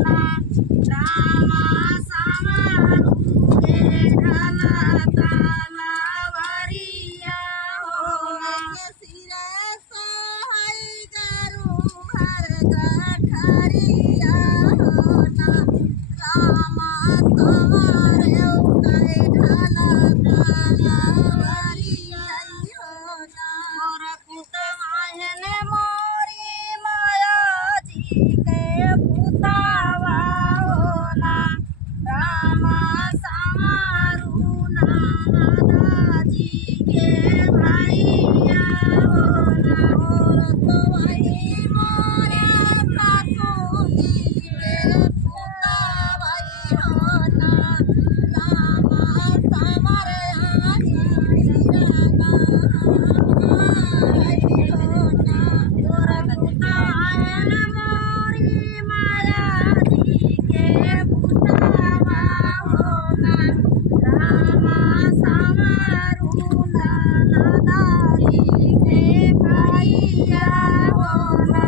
ना रामा समारूहे ढला ताला वरिया होना सिरा सहाय करू हर गठरिया होना रामा समारे उठे ढला ताला वरिया होना मोर कुटमायने मोरी माया जी के पुतावा होना रामा समारू नाना जी के भैया होना और तो भाई मोरे सासुनी के पुतावा होना रामा समारे आही राना होना तोर कुटायन मोरी माया जी के पुतावा होना रामा समारू नाना जी के भैया होना।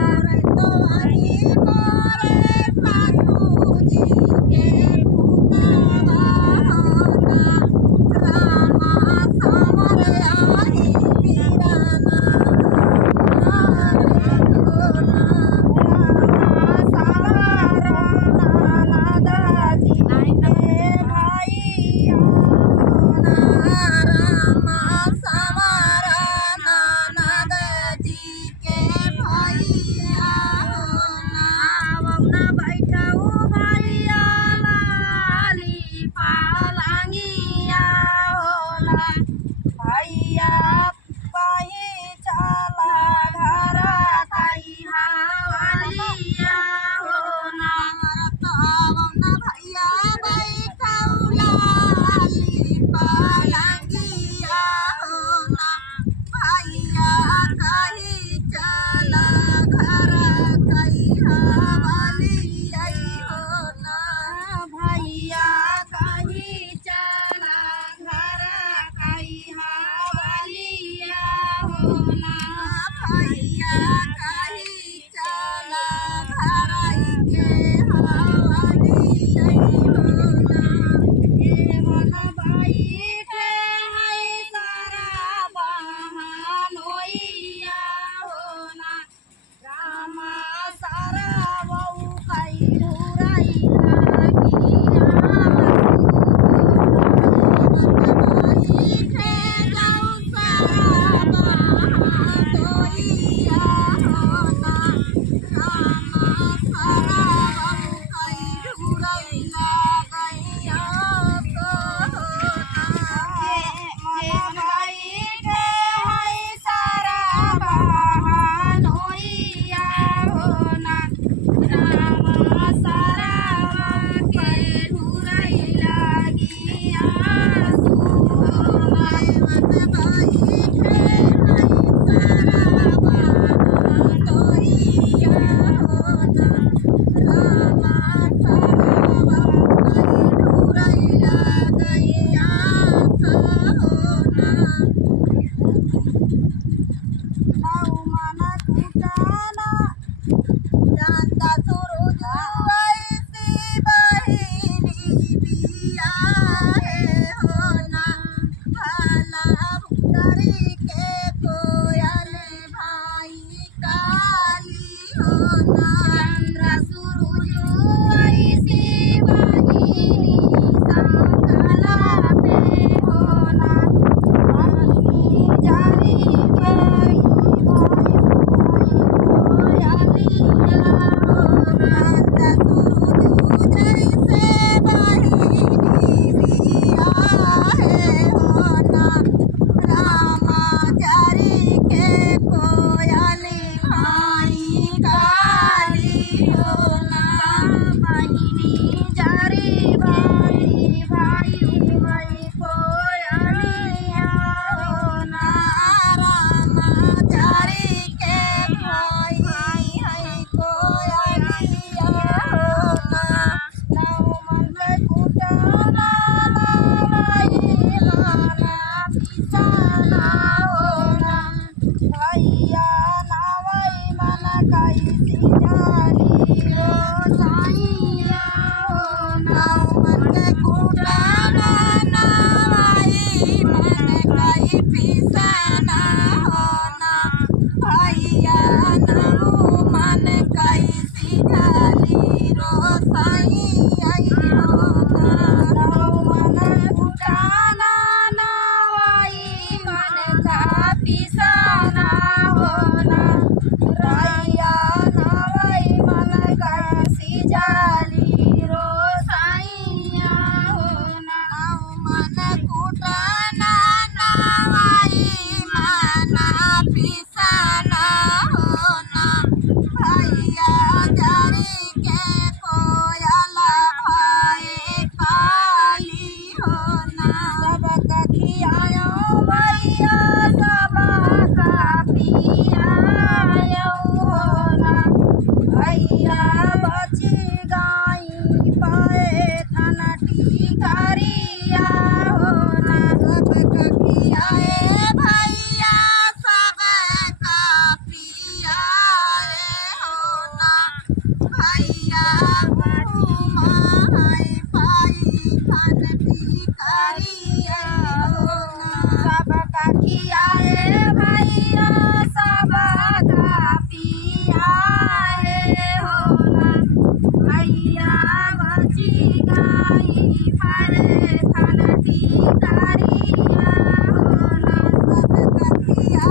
भैया बची गाई फरे थन टिकरिया हो ना सब कथिया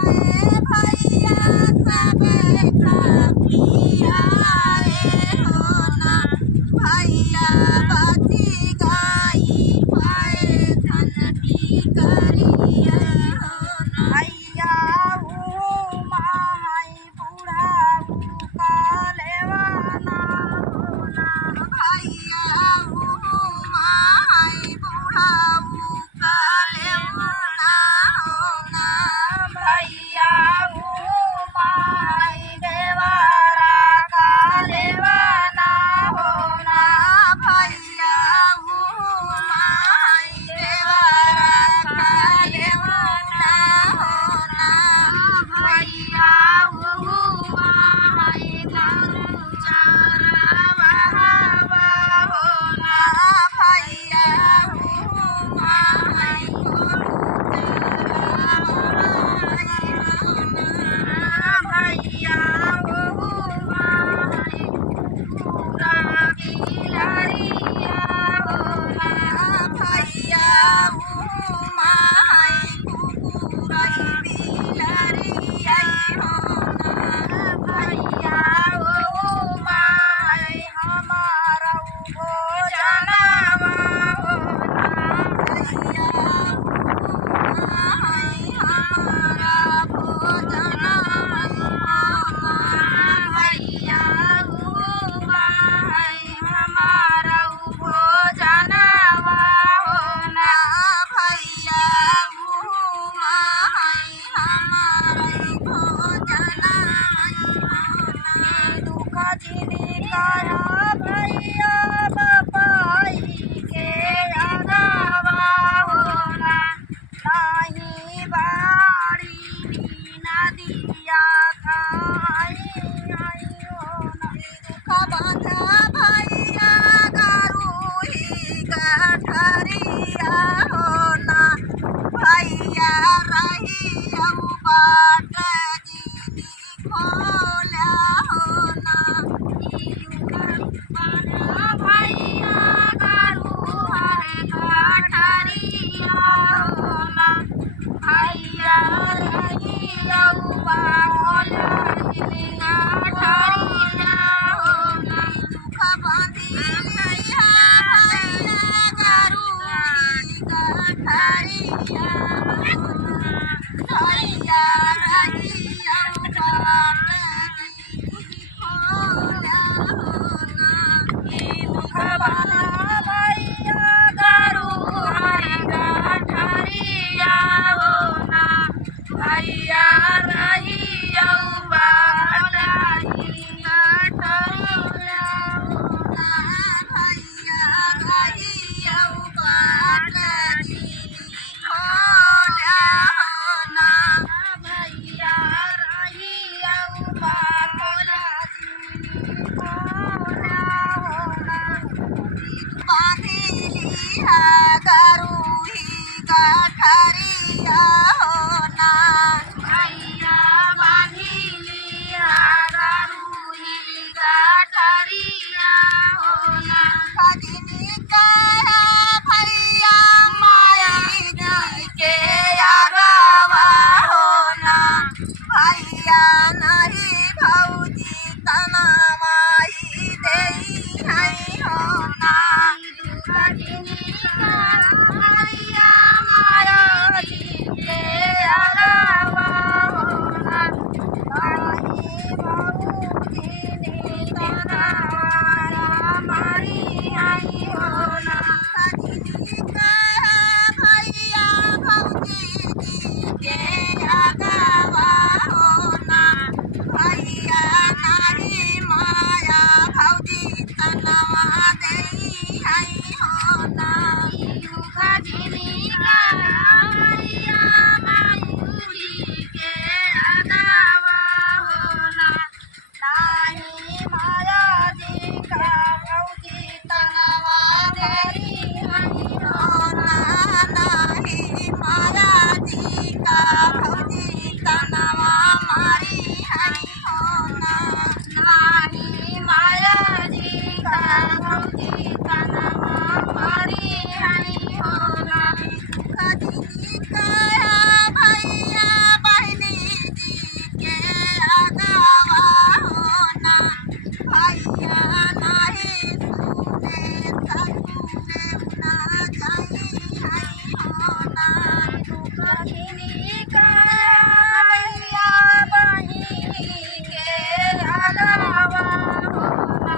भैया सब कथिया हो ना भैया बची गाई फरे थन टिकरिया हो ना भैया ऊ माई बुढ़ाऊ कालेवाना हो ना भैया ऊ माई बुढ़ाऊ कालेवाना हो ना भैया ऊ माई देवारा कालेवाना हो ना भैया ऊ माई देवारा कालेवाना हो ना भैया ऊ माई गरु चरावा हो ना भैया ऊ माई गरु चरावा भैया ऊ माई पूरा बिलरिया हो ना भैया ऊ माई पूरा बिलरिया हो ना भैया ऊ माई हमारा भोजनवा हो ना भैया ऊ माई हमारा भोजनवा हो ना भैया ऊ माई हमारा भोजनवा हो ना भैया ऊ माई हमारा भोजनवा हो ना दुख जिनका भैया बपाई के अगवा हो ना नाही बाड़ी नदिया खाई हो ना दुख बांधा भैया गरुही गठरिया हो ना भैया रही बाट दीदी खोला हो ना भैया गरुहर गठरिया हो ना भैया रही खोला गठरिया हो ना दुख बांधी भैया गरुही गठरिया हो ना भैया रही बाट दीदी खोला हो ना दुख बांधा भैया गरुहर गठरिया हो ना भैया रही बाट गठरिया हो ना भैया रही बाट खोला हो ना भैया रही बाट खोला हो ना बांधिली गरुही गठरिया हो ना भैया बांधिली गरुही गठरिया हो ना खजनी कहा भैया माई जी के अगवा हो ना भैया नहीं भौजी तना माई देई है हो ना खजनी भैया माई जी के अगवा हो ना नहीं भौजी नी तना मारी भौजी तनवा हरी हई होगा कदी काया भैया बहनी जी के अगवा होना भैया नहीं सुने ससुरे ना जाई हई होना कदी काया भैया बहनी के अगवा होना